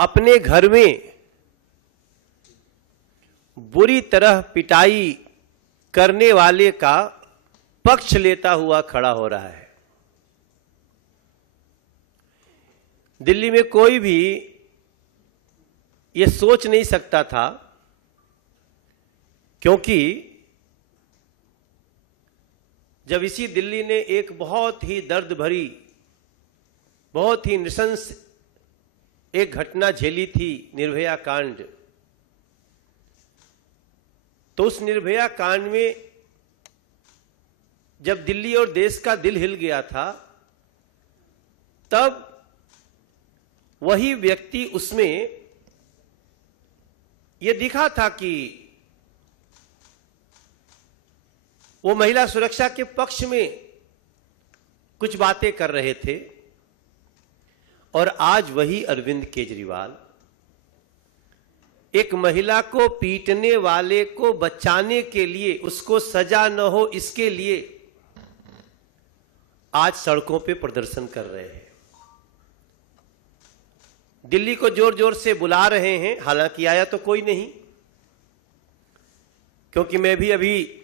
अपने घर में बुरी तरह पिटाई करने वाले का पक्ष लेता हुआ खड़ा हो रहा है। दिल्ली में कोई भी यह सोच नहीं सकता था, क्योंकि जब इसी दिल्ली ने एक बहुत ही दर्द भरी, बहुत ही नृशंस एक घटना झेली थी, निर्भया कांड, तो उस निर्भया कांड में जब दिल्ली और देश का दिल हिल गया था, तब वही व्यक्ति उसमें यह दिखा था कि वो महिला सुरक्षा के पक्ष में कुछ बातें कर रहे थे। और आज वही अरविंद केजरीवाल एक महिला को पीटने वाले को बचाने के लिए, उसको सजा न हो इसके लिए आज सड़कों पे प्रदर्शन कर रहे हैं। दिल्ली को जोर जोर से बुला रहे हैं, हालांकि आया तो कोई नहीं, क्योंकि मैं भी अभी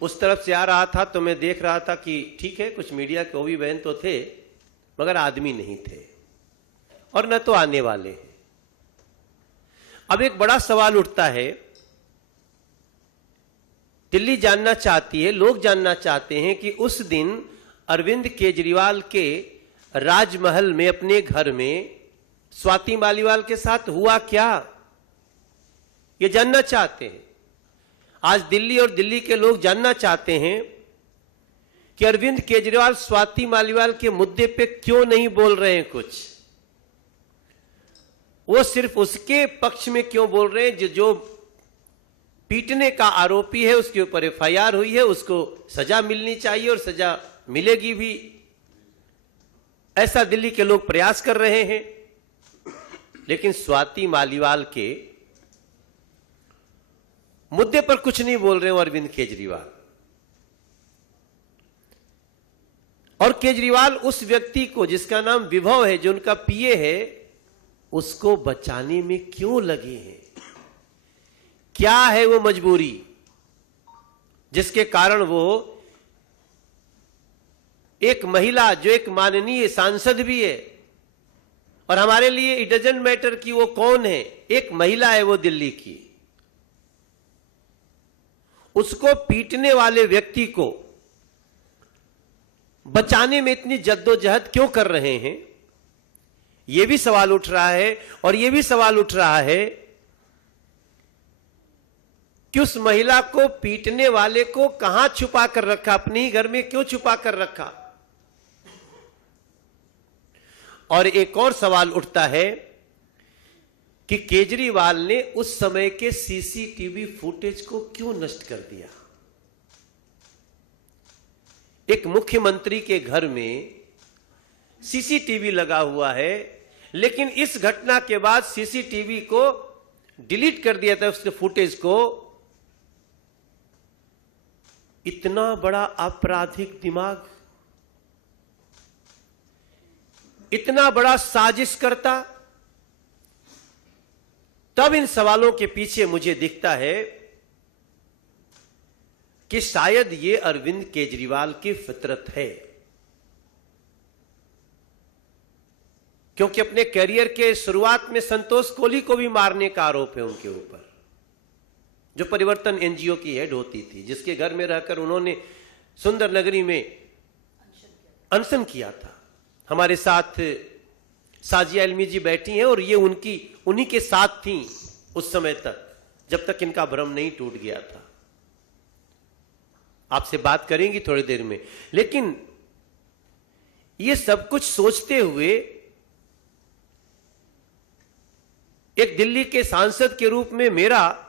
उस तरफ से आ रहा था तो मैं देख रहा था कि ठीक है, कुछ मीडिया के ओवी बहन तो थे, मगर आदमी नहीं थे और न तो आने वाले हैं। अब एक बड़ा सवाल उठता है, दिल्ली जानना चाहती है, लोग जानना चाहते हैं कि उस दिन अरविंद केजरीवाल के राजमहल में, अपने घर में स्वाति मालीवाल के साथ हुआ क्या, ये जानना चाहते हैं। आज दिल्ली और दिल्ली के लोग जानना चाहते हैं कि अरविंद केजरीवाल स्वाति मालीवाल के मुद्दे पे क्यों नहीं बोल रहे हैं कुछ। वो सिर्फ उसके पक्ष में क्यों बोल रहे हैं जो पीटने का आरोपी है, उसके ऊपर एफआईआर हुई है, उसको सजा मिलनी चाहिए और सजा मिलेगी भी, ऐसा दिल्ली के लोग प्रयास कर रहे हैं। लेकिन स्वाति मालीवाल के मुद्दे पर कुछ नहीं बोल रहे हो अरविंद केजरीवाल। और केजरीवाल उस व्यक्ति को, जिसका नाम विभव है, जो उनका पीए है, उसको बचाने में क्यों लगे हैं? क्या है वो मजबूरी जिसके कारण वो एक महिला, जो एक माननीय सांसद भी है, और हमारे लिए इट डजंट मैटर कि वो कौन है, एक महिला है वो दिल्ली की, उसको पीटने वाले व्यक्ति को बचाने में इतनी जद्दोजहद क्यों कर रहे हैं? यह भी सवाल उठ रहा है। और यह भी सवाल उठ रहा है कि उस महिला को पीटने वाले को कहां छुपा कर रखा, अपने ही घर में क्यों छुपा कर रखा? और एक और सवाल उठता है कि केजरीवाल ने उस समय के सीसीटीवी फुटेज को क्यों नष्ट कर दिया? एक मुख्यमंत्री के घर में सीसीटीवी लगा हुआ है, लेकिन इस घटना के बाद सीसीटीवी को डिलीट कर दिया था, उसके फुटेज को। इतना बड़ा आपराधिक दिमाग, इतना बड़ा साजिश करता। तब इन सवालों के पीछे मुझे दिखता है कि शायद ये अरविंद केजरीवाल की फितरत है, क्योंकि अपने करियर के शुरुआत में संतोष कोहली को भी मारने का आरोप है उनके ऊपर, जो परिवर्तन एनजीओ की हेड होती थी, जिसके घर में रहकर उन्होंने सुंदर नगरी में अनशन किया था। हमारे साथ साजिया इल्मी जी बैठी हैं और ये उन्हीं के साथ थी उस समय तक, जब तक इनका भ्रम नहीं टूट गया था। आपसे बात करेंगी थोड़ी देर में। लेकिन ये सब कुछ सोचते हुए एक दिल्ली के सांसद के रूप में मेरा,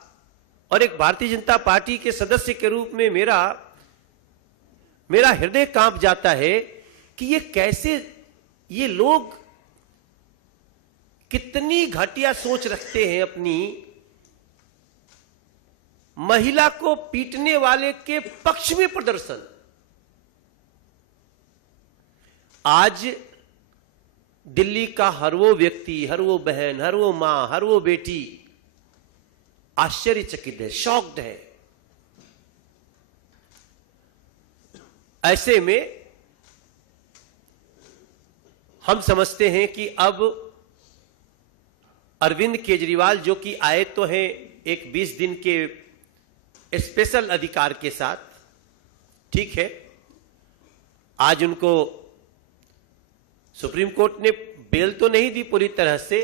और एक भारतीय जनता पार्टी के सदस्य के रूप में मेरा हृदय कांप जाता है कि ये कैसे, ये लोग कितनी घटिया सोच रखते हैं। अपनी महिला को पीटने वाले के पक्ष में प्रदर्शन। आज दिल्ली का हर वो व्यक्ति, हर वो बहन, हर वो मां, हर वो बेटी आश्चर्यचकित है, शॉक्ड है। ऐसे में हम समझते हैं कि अब अरविंद केजरीवाल, जो कि आए तो हैं एक 20 दिन के स्पेशल अधिकार के साथ, ठीक है, आज उनको सुप्रीम कोर्ट ने बेल तो नहीं दी, पूरी तरह से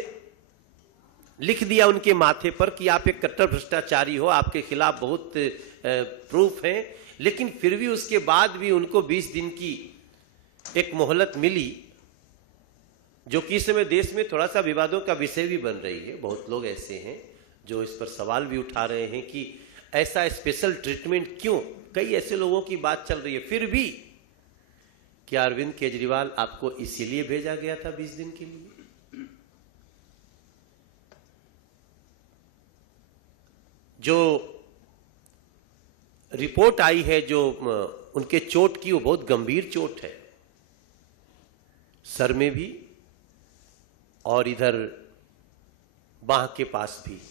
लिख दिया उनके माथे पर कि आप एक कट्टर भ्रष्टाचारी हो, आपके खिलाफ बहुत प्रूफ हैं, लेकिन फिर भी उसके बाद भी उनको 20 दिन की एक मोहलत मिली, जो कि इस समय देश में थोड़ा सा विवादों का विषय भी बन रही है। बहुत लोग ऐसे हैं जो इस पर सवाल भी उठा रहे हैं कि ऐसा स्पेशल ट्रीटमेंट क्यों, कई ऐसे लोगों की बात चल रही है। फिर भी क्या अरविंद केजरीवाल आपको इसीलिए भेजा गया था 20 दिन के लिए? जो रिपोर्ट आई है, जो उनके चोट की, वो बहुत गंभीर चोट है, सर में भी और इधर बांह के पास भी।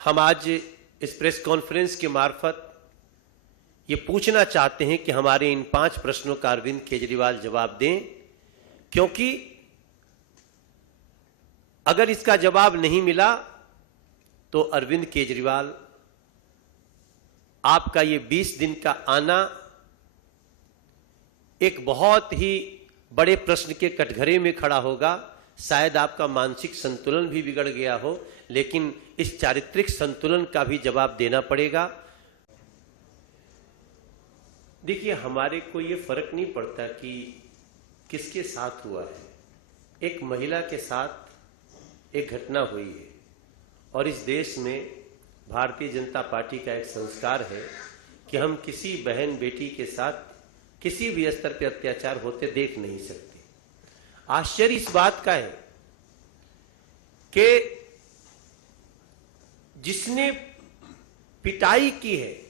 हम आज इस प्रेस कॉन्फ्रेंस के मार्फत ये पूछना चाहते हैं कि हमारे इन 5 प्रश्नों का अरविंद केजरीवाल जवाब दें, क्योंकि अगर इसका जवाब नहीं मिला तो अरविंद केजरीवाल, आपका ये 20 दिन का आना एक बहुत ही बड़े प्रश्न के कटघरे में खड़ा होगा। शायद आपका मानसिक संतुलन भी बिगड़ गया हो, लेकिन इस चारित्रिक संतुलन का भी जवाब देना पड़ेगा। देखिए, हमारे को ये फर्क नहीं पड़ता कि किसके साथ हुआ है। एक महिला के साथ एक घटना हुई है और इस देश में भारतीय जनता पार्टी का एक संस्कार है कि हम किसी बहन बेटी के साथ किसी भी स्तर पर अत्याचार होते देख नहीं सकते। आश्चर्य इस बात का है कि जिसने पिटाई की है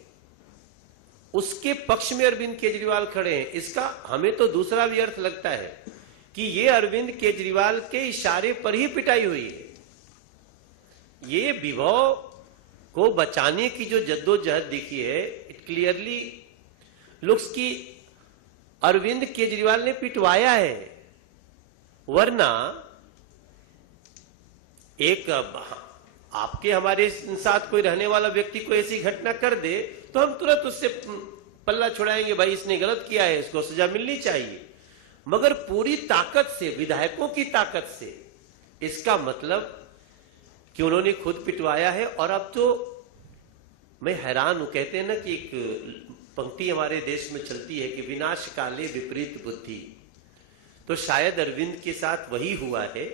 उसके पक्ष में अरविंद केजरीवाल खड़े हैं। इसका हमें तो दूसरा भी अर्थ लगता है कि ये अरविंद केजरीवाल के इशारे पर ही पिटाई हुई है। ये विभव को बचाने की जो जद्दोजहद दिखी है, इट क्लियरली लुक्स की अरविंद केजरीवाल ने पिटवाया है। वरना एक आपके हमारे साथ कोई रहने वाला व्यक्ति को ऐसी घटना कर दे तो हम तुरंत उससे पल्ला छुड़ाएंगे, भाई इसने गलत किया है, इसको सजा मिलनी चाहिए। मगर पूरी ताकत से, विधायकों की ताकत से, इसका मतलब कि उन्होंने खुद पिटवाया है। और अब तो मैं हैरान हूं, कहते हैं ना कि एक पंक्ति हमारे देश में चलती है कि विनाश काले विपरीत बुद्धि, तो शायद अरविंद के साथ वही हुआ है।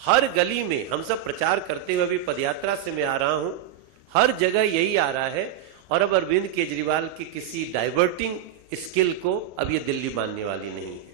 हर गली में हम सब प्रचार करते हुए, अभी पदयात्रा से मैं आ रहा हूं, हर जगह यही आ रहा है। और अब अरविंद केजरीवाल की किसी डाइवर्टिंग स्किल को अब ये दिल्ली मानने वाली नहीं है।